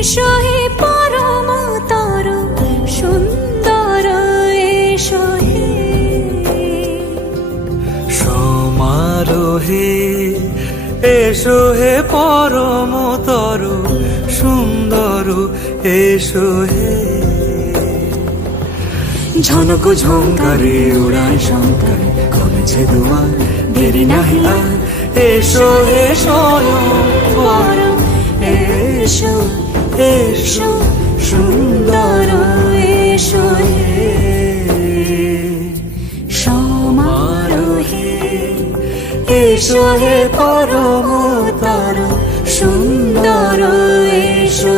এসো হে পরম তর সুন্দর এসো হে সমারোহে এসো হে পরম তর সুন্দর এসো হে ঝনক ঝঙ্কারে উড়ায় শঙ্কর কমেছে দুয়ার দেরি নাহি আর এসো হে স্বয়ং পরম এসো এসো সুন্দর এসো হে সমারোহে এসো হে পরম তর সুন্দর এসো